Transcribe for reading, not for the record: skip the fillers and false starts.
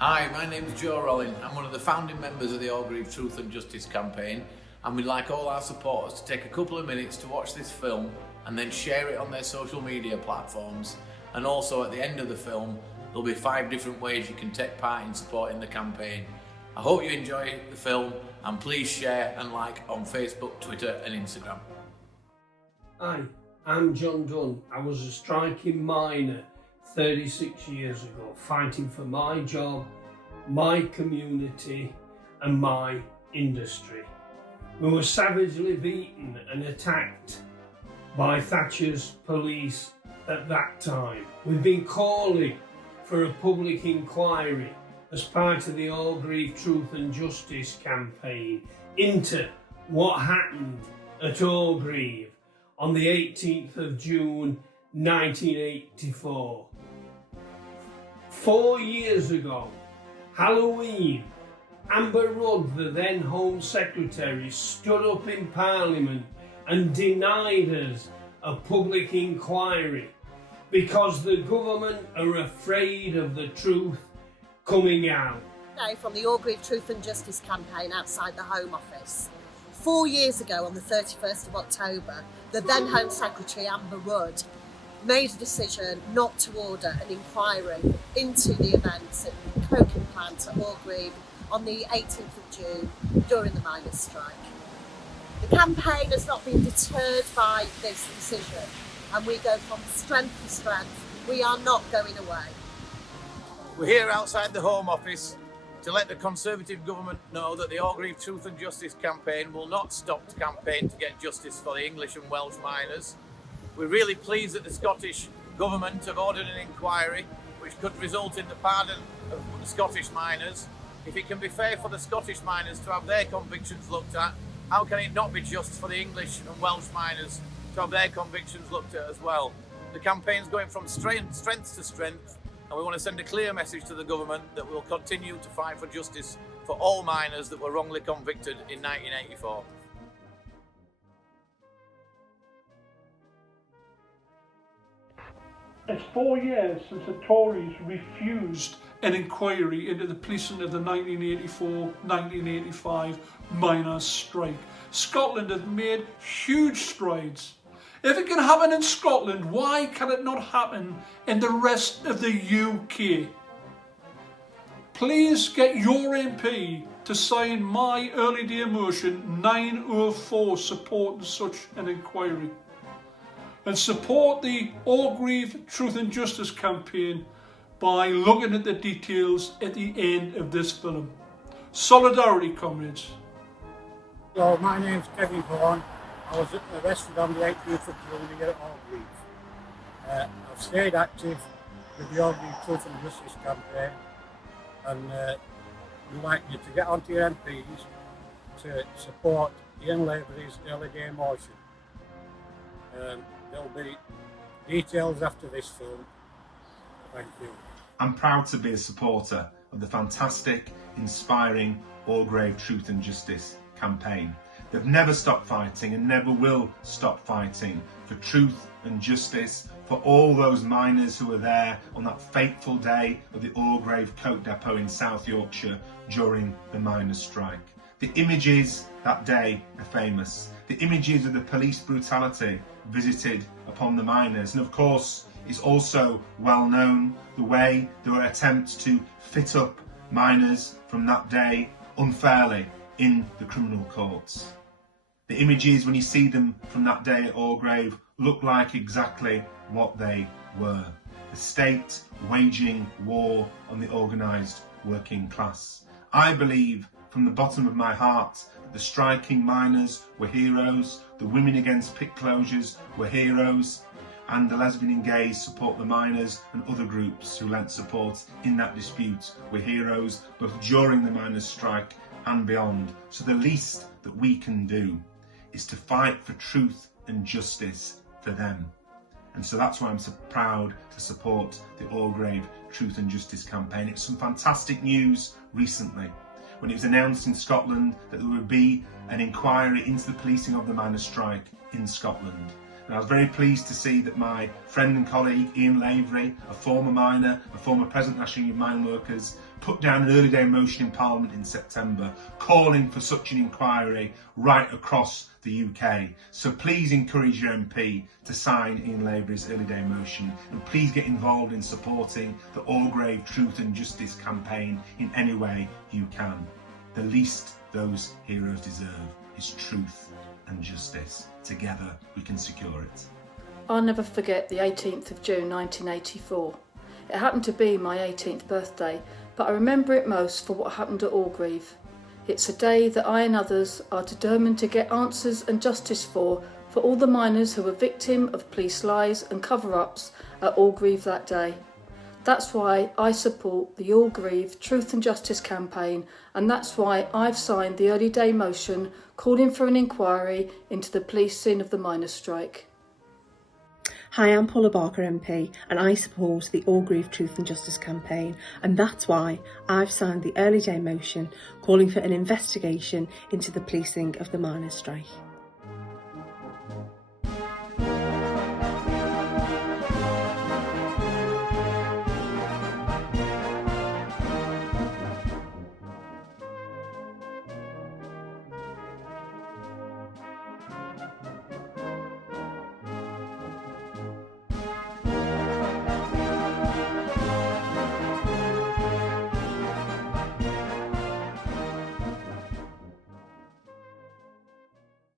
Hi, my name is Joe Rollin. I'm one of the founding members of the Orgreave Truth and Justice campaign, and we'd like all our supporters to take a couple of minutes to watch this film and then share it on their social media platforms. And also at the end of the film, there'll be 5 different ways you can take part in supporting the campaign. I hope you enjoy the film, and please share and like on Facebook, Twitter and Instagram. Hi, I'm John Dunn. I was a striking miner 36 years ago, fighting for my job, my community and my industry. We were savagely beaten and attacked by Thatcher's police at that time. We've been calling for a public inquiry as part of the Orgreave Truth and Justice campaign into what happened at Orgreave on the 18th of June 1984. 4 years ago, Halloween, Amber Rudd, the then Home Secretary, stood up in Parliament and denied us a public inquiry because the government are afraid of the truth coming out. From the Orgreave Truth and Justice campaign outside the Home Office. 4 years ago, on the 31st of October, the then Home Secretary, Amber Rudd, made a decision not to order an inquiry into the events at the coking plant at Orgreave on the 18th of June during the miners' strike. The campaign has not been deterred by this decision, and we go from strength to strength. We are not going away. We're here outside the Home Office to let the Conservative government know that the Orgreave Truth and Justice campaign will not stop the campaign to get justice for the English and Welsh miners. We're really pleased that the Scottish Government have ordered an inquiry which could result in the pardon of the Scottish miners. If it can be fair for the Scottish miners to have their convictions looked at, how can it not be just for the English and Welsh miners to have their convictions looked at as well? The campaign's going from strength to strength, and we want to send a clear message to the government that we'll continue to fight for justice for all miners that were wrongly convicted in 1984. It's 4 years since the Tories refused an inquiry into the policing of the 1984-1985 miners' strike. Scotland has made huge strides. If it can happen in Scotland, why can it not happen in the rest of the UK? Please get your MP to sign my early day motion 904 supporting such an inquiry. And support the Orgreave Truth and Justice campaign by looking at the details at the end of this film. Solidarity, comrades. Hello, my name's Kevin Vaughan. I was arrested on the 18th of June here at Orgreave. I've stayed active with the Orgreave Truth and Justice campaign, and we'd like you to get onto your MPs to support Ian Lavery's early day motion. There'll be details after this film. Thank you. I'm proud to be a supporter of the fantastic, inspiring Orgreave Truth and Justice campaign. They've never stopped fighting and never will stop fighting for truth and justice for all those miners who were there on that fateful day of the Orgreave Coke Depot in South Yorkshire during the miners' strike. The images that day are famous. The images of the police brutality visited upon the miners, and of course it's also well known the way there were attempts to fit up miners from that day unfairly in the criminal courts. The images, when you see them from that day at Orgreave, look like exactly what they were. The state waging war on the organised working class. I believe from the bottom of my heart that the striking miners were heroes, the women against pit closures were heroes, and the lesbian and gays support the miners, and other groups who lent support in that dispute were heroes both during the miners' strike and beyond. So the least that we can do is to fight for truth and justice for them. And so that's why I'm so proud to support the Orgreave Truth and Justice campaign. It's some fantastic news recently when it was announced in Scotland that there would be an inquiry into the policing of the miners' strike in Scotland. And I was very pleased to see that my friend and colleague Ian Lavery, a former miner, a former President of National Union of Mine Workers, put down an early day motion in Parliament in September calling for such an inquiry right across the UK. So please encourage your MP to sign Ian Lavery's early day motion, and please get involved in supporting the Orgreave Truth and Justice campaign in any way you can. The least those heroes deserve is truth and justice. Together we can secure it. I'll never forget the 18th of June 1984. It happened to be my 18th birthday, but I remember it most for what happened at Orgreave. It's a day that I and others are determined to get answers and justice for all the miners who were victim of police lies and cover-ups at Orgreave that day. That's why I support the Orgreave Truth and Justice campaign, and that's why I've signed the early day motion calling for an inquiry into the policing of the miners' strike. Hi, I'm Paula Barker MP and I support the Orgreave Truth and Justice campaign, and that's why I've signed the early day motion calling for an investigation into the policing of the miners' strike.